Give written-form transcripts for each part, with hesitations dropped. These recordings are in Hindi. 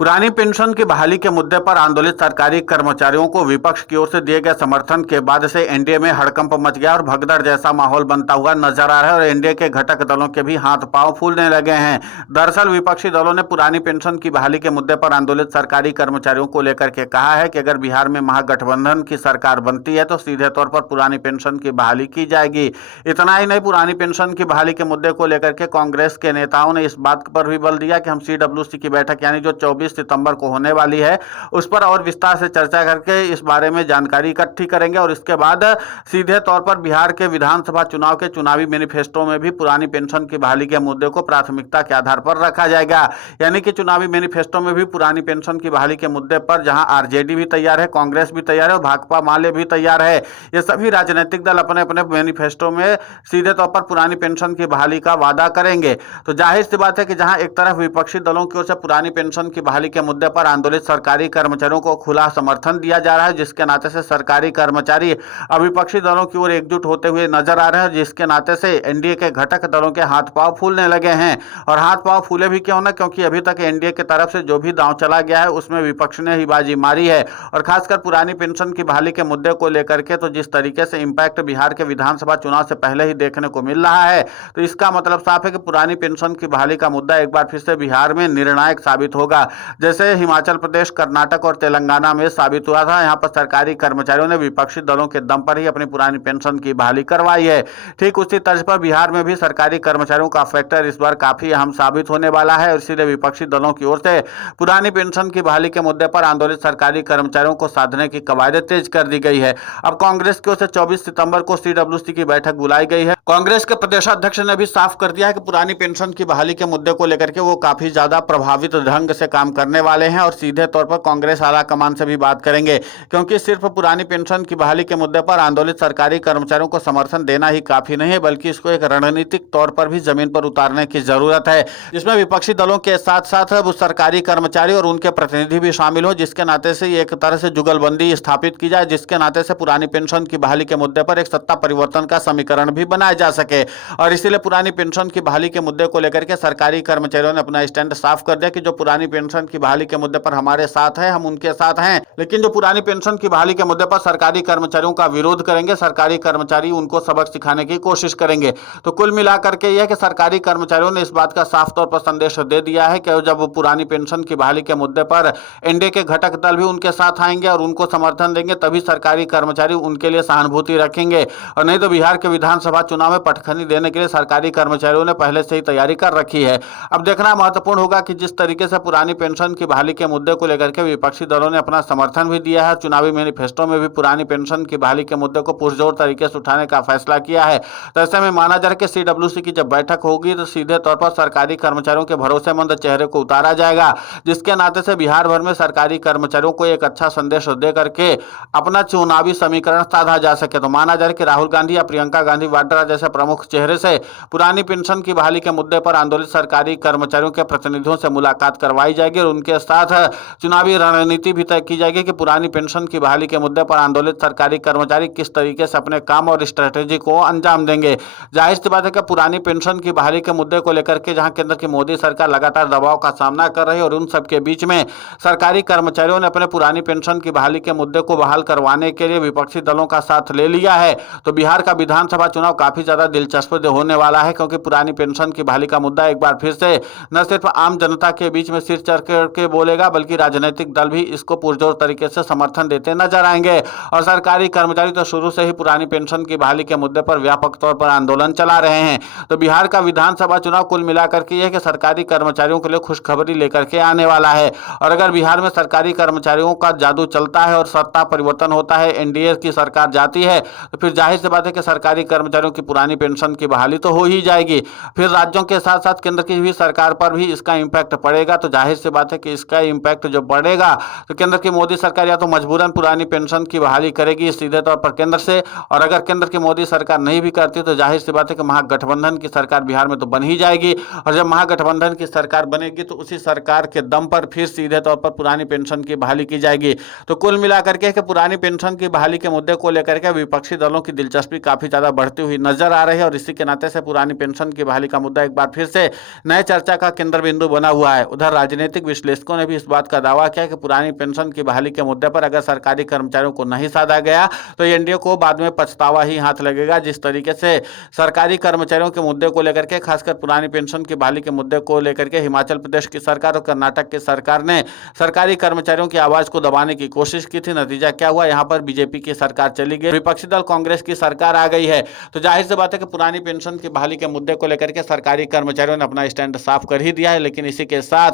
पुरानी पेंशन की बहाली के मुद्दे पर आंदोलित सरकारी कर्मचारियों को विपक्ष की ओर से दिए गए समर्थन के बाद से एनडीए में हड़कंप मच गया और भगदड़ जैसा माहौल बनता हुआ नजर आ रहा है और एनडीए के घटक दलों के भी हाथ पांव फूलने लगे हैं। दरअसल विपक्षी दलों ने पुरानी पेंशन की बहाली के मुद्दे पर आंदोलित सरकारी कर्मचारियों को लेकर के कहा है कि अगर बिहार में महागठबंधन की सरकार बनती है तो सीधे तौर पर पुरानी पेंशन की बहाली की जाएगी। इतना ही नहीं, पुरानी पेंशन की बहाली के मुद्दे को लेकर के कांग्रेस के नेताओं ने इस बात पर भी बल दिया कि हम सीडब्ल्यूसी की बैठक यानी जो 24 सितंबर को होने वाली है उस पर और विस्तार से चर्चा करके इस बारे में जानकारी इकट्ठी करेंगे और इसके बाद सीधे तौर पर बिहार के विधानसभा चुनाव के चुनावी मैनिफेस्टो में भी पुरानी पेंशन की बहाली के मुद्दे को प्राथमिकता के आधार पर रखा जाएगा। यानी कि चुनावी मैनिफेस्टो में भी पुरानी पेंशन की बहाली के मुद्दे पर जहां आरजेडी भी तैयार है, कांग्रेस भी तैयार है और भाकपा माले भी तैयार है। ये सभी राजनीतिक दल अपने अपने मैनिफेस्टो में सीधे तौर पर पुरानी पेंशन की बहाली का वादा करेंगे। तो जाहिर सी बात है कि जहां एक तरफ विपक्षी दलों की ओर से पुरानी पेंशन की बहाली के मुद्दे पर आंदोलित सरकारी कर्मचारियों को खुला समर्थन दिया जा रहा है, जिसके नाते से सरकारी कर्मचारी अब विपक्षी दलों की ओर एकजुट होते हुए नजर आ रहे हैं, जिसके नाते से एनडीए के घटक दलों के हाथ पांव फूलने लगे हैं। और हाथ पांव फूले भी क्यों ना, क्योंकि अभी तक एनडीए की तरफ से जो भी दांव चला गया है उसमें विपक्ष ने ही बाजी मारी है। और खासकर पुरानी पेंशन की बहाली के मुद्दे को लेकर के तो जिस तरीके से इंपैक्ट बिहार के विधानसभा चुनाव से पहले ही देखने को मिल रहा है, तो इसका मतलब साफ है कि पुरानी पेंशन की बहाली का मुद्दा एक बार फिर से बिहार में निर्णायक साबित होगा। जैसे हिमाचल प्रदेश, कर्नाटक और तेलंगाना में साबित हुआ था, यहाँ पर सरकारी कर्मचारियों ने विपक्षी दलों के दम पर ही अपनी पुरानी पेंशन की बहाली करवाई है। ठीक उसी तर्ज पर बिहार में भी सरकारी कर्मचारियों का फैक्टर इस बार काफी अहम साबित होने वाला है और इसीलिए विपक्षी दलों की ओर से पुरानी पेंशन की बहाली के मुद्दे पर आंदोलित सरकारी कर्मचारियों को साधने की कवायद तेज कर दी गई है। अब कांग्रेस की ओर से 24 सितंबर को सीडब्ल्यूसी की बैठक बुलाई गई है। कांग्रेस के प्रदेशाध्यक्ष ने भी साफ कर दिया है कि पुरानी पेंशन की बहाली के मुद्दे को लेकर के वो काफी ज्यादा प्रभावित ढंग से काम करने वाले हैं और सीधे तौर पर कांग्रेस आला कमान से भी बात करेंगे, क्योंकि सिर्फ पुरानी पेंशन की बहाली के मुद्दे पर आंदोलित सरकारी कर्मचारियों को समर्थन देना ही काफी नहीं है, बल्कि इसको एक रणनीतिक तौर पर भी जमीन पर उतारने की जरूरत है, जिसमें विपक्षी दलों के साथ साथ सरकारी कर्मचारी और उनके प्रतिनिधि भी शामिल हो, जिसके नाते से एक तरह से जुगलबंदी स्थापित की जाए, जिसके नाते से पुरानी पेंशन की बहाली के मुद्दे पर एक सत्ता परिवर्तन का समीकरण भी बनाया जा सके। और इसीलिए पुरानी पेंशन की बहाली के मुद्दे को लेकर के सरकारी कर्मचारियों ने अपना स्टैंड साफ कर दिया कि जो पुरानी पेंशन की बहाली के मुद्दे पर हमारे साथ है, हम उनके साथ हैं, लेकिन जो पुरानी पेंशन की बहाली के मुद्दे पर सरकारी कर्मचारियों का विरोध करेंगे, सरकारी कर्मचारी उनको सबक सिखाने की कोशिश करेंगे। तो कुल मिलाकर के यह कि सरकारी कर्मचारियों ने इस बात का साफ तौर पर संदेश दे दिया है कि जब पुरानी पेंशन की बहाली के मुद्दे पर एनडीए के घटक दल भी उनके साथ आएंगे और उनको समर्थन देंगे, तभी सरकारी कर्मचारी उनके लिए सहानुभूति रखेंगे, और नहीं तो बिहार के विधानसभा चुनाव में पटखनी देने के लिए सरकारी कर्मचारियों ने पहले से ही तैयारी कर रखी है। अब देखना महत्वपूर्ण होगा कि जिस तरीके से पुरानी पेंशन की बहाली के मुद्दे को लेकर के विपक्षी दलों ने अपना समर्थन भी दिया है, चुनावी मैनिफेस्टो में भी पुरानी पेंशन की बहाली के मुद्दे को पुरजोर तरीके से उठाने का फैसला किया है, तो ऐसे में माना जा रहा है कि सीडब्ल्यूसी की जब बैठक होगी तो सीधे तौर पर सरकारी कर्मचारियों के भरोसेमंद चेहरे को उतारा जाएगा, जिसके नाते से बिहार भर में सरकारी कर्मचारियों को एक अच्छा संदेश दे करके अपना चुनावी समीकरण साधा जा सके। तो माना जा रहा है कि राहुल गांधी या प्रियंका गांधी वाड्रा जैसे प्रमुख चेहरे से पुरानी पेंशन की बहाली के मुद्दे पर आंदोलित सरकारी कर्मचारियों के प्रतिनिधियों से मुलाकात करवाई जाएगी और उनके साथ चुनावी रणनीति भी तय की जाएगी कि पुरानी पेंशन की बहाली के मुद्दे पर आंदोलित सरकारी कर्मचारी किस तरीके से अपने काम और स्ट्रेटेजी को अंजाम देंगे। जाहिर सी बात है कि पुरानी पेंशन की बहाली के मुद्दे को लेकर के जहां केंद्र की मोदी सरकार लगातार दबाव का सामना कर रही है और उन सबके बीच में सरकारी कर्मचारियों ने अपने पुरानी पेंशन की बहाली के मुद्दे को बहाल करवाने के लिए विपक्षी दलों का साथ ले लिया है, तो बिहार का विधानसभा चुनाव काफी ज्यादा दिलचस्प होने वाला है, क्योंकि पुरानी पेंशन की बहाली का मुद्दा एक बार फिर से न सिर्फ आम जनता के बीच में सिर चढ़ करके बोलेगा, बल्कि राजनीतिक दल भी इसको पुरजोर तरीके से समर्थन देते नजर आएंगे। और सरकारी कर्मचारी तो शुरू से ही पुरानी पेंशन की बहाली के मुद्दे पर व्यापक तौर पर आंदोलन चला रहे हैं। तो बिहार का विधानसभा चुनाव कुल मिलाकर के यह कि सरकारी कर्मचारियों के लिए खुशखबरी लेकर के आने वाला है, और अगर बिहार में सरकारी कर्मचारियों का जादू चलता है और सत्ता परिवर्तन होता है, एनडीए की सरकार जाती है, तो फिर जाहिर सी बात है कि सरकारी कर्मचारियों की पुरानी पेंशन की बहाली तो हो ही जाएगी। फिर राज्यों के साथ साथ केंद्र की भी सरकार पर भी इसका इंपैक्ट पड़ेगा, तो जाहिर सी बात है कि इसका इंपैक्ट जो बढ़ेगा तो केंद्र की मोदी सरकार या तो मजबूरन पुरानी पेंशन की बहाली करेगी सीधे तौर पर केंद्र से, और अगर केंद्र की मोदी सरकार नहीं भी करती तो जाहिर सी बात है कि महागठबंधन की सरकार बिहार में तो बन ही जाएगी, और जब महागठबंधन की सरकार बनेगी तो उसी सरकार के दम पर फिर सीधे तौर पर पुरानी पेंशन की बहाली की जाएगी। तो कुल मिलाकर के पुरानी पेंशन की बहाली के मुद्दे को लेकर के विपक्षी दलों की दिलचस्पी काफी ज्यादा बढ़ती हुई नजर आ रही है, और इसी के नाते से पुरानी पेंशन की बहाली का मुद्दा एक बार फिर से नए चर्चा का केंद्र बिंदु बना हुआ है। उधर राजनीतिक आर्थिक विश्लेषकों ने भी इस बात का दावा किया कि पुरानी पेंशन की बहाली के मुद्दे पर अगर सरकारी कर्मचारियों को नहीं साधा गया तो एनडीए को बाद में पछतावा ही हाथ लगेगा। जिस तरीके से सरकारी कर्मचारियों के मुद्दे को लेकर के, खासकर पुरानी पेंशन की बहाली के मुद्दे को लेकर के हिमाचल प्रदेश की सरकार और कर्नाटक की सरकार ने सरकारी कर्मचारियों की आवाज को दबाने की कोशिश की थी। नतीजा क्या हुआ, यहाँ पर बीजेपी की सरकार चली गई, विपक्षी दल कांग्रेस की सरकार आ गई है। तो जाहिर सी बात है कि पुरानी पेंशन की बहाली के मुद्दे को लेकर के सरकारी कर्मचारियों ने अपना स्टैंड साफ कर ही दिया है। लेकिन इसी के साथ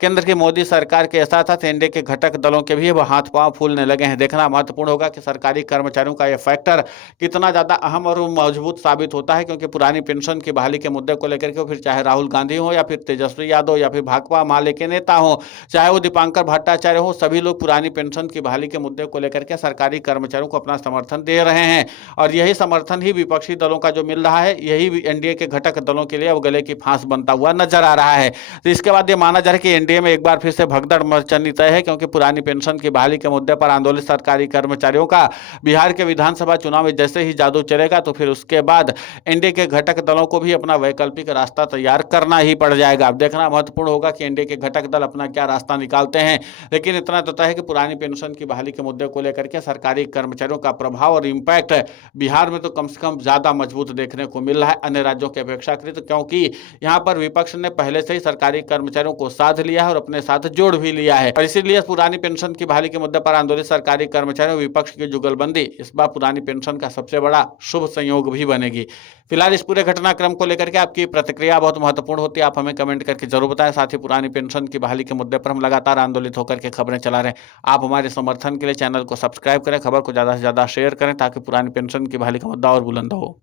केंद्र की मोदी सरकार के साथ साथ एनडीए के घटक दलों के भी हाथ पांव फूलने लगे हैं। देखना महत्वपूर्ण होगा कि सरकारी कर्मचारियों का यह फैक्टर कितना ज्यादा अहम और मजबूत साबित होता है, क्योंकि पुरानी पेंशन की बहाली के मुद्दे को लेकर के फिर चाहे राहुल गांधी हो या फिर तेजस्वी यादव या फिर भाकपा माले के नेता हो, चाहे वो दीपांकर भट्टाचार्य हो, सभी लोग पुरानी पेंशन की बहाली के मुद्दे को लेकर के सरकारी कर्मचारियों को अपना समर्थन दे रहे हैं। और यही समर्थन ही विपक्षी दलों का जो मिल रहा है, यही एनडीए के घटक दलों के लिए अब गले की फांस बनता हुआ नजर आ रहा है। तो इसके बाद ये माना जा रहा है कि एनडीए में एक बार फिर से भगदड़ मचनी तय है, क्योंकि पुरानी पेंशन की बहाली के मुद्दे पर आंदोलित सरकारी कर्मचारियों का बिहार के विधानसभा चुनाव में जैसे ही जादू चलेगा तो फिर उसके बाद एनडीए के घटक दलों को भी अपना वैकल्पिक रास्ता तैयार करना ही पड़ जाएगा। अब देखना महत्वपूर्ण होगा कि एनडीए के घटक दल अपना क्या रास्ता निकालते हैं। लेकिन इतना तो तय है कि पुरानी पेंशन की बहाली के मुद्दे को लेकर के सरकारी कर्मचारियों का प्रभाव और इम्पैक्ट बिहार में तो कम से कम ज्यादा मजबूत देखने को मिल रहा है अन्य राज्यों की अपेक्षाकृत, क्योंकि यहाँ पर विपक्ष ने पहले से ही सरकारी कर्मचारियों को साध लिया है और अपने साथ जोड़ भी लिया है। और इसीलिए पुरानी पेंशन की बहाली के मुद्दे पर आंदोलित सरकारी कर्मचारियों विपक्ष की जुगलबंदी इस बार पुरानी पेंशन का सबसे बड़ा शुभ संयोग भी बनेगी। फिलहाल इस पूरे घटनाक्रम को लेकर के आपकी प्रतिक्रिया बहुत महत्वपूर्ण होती है, आप हमें कमेंट करके जरूर बताएं। साथ ही पुरानी पेंशन की बहाली के मुद्दे पर हम लगातार आंदोलित होकर के खबरें चला रहे हैं। आप हमारे समर्थन के लिए चैनल को सब्सक्राइब करें, खबर को ज्यादा से ज्यादा शेयर करें ताकि पुरानी पेंशन की बहाली का मुद्दा और बुलंद हो।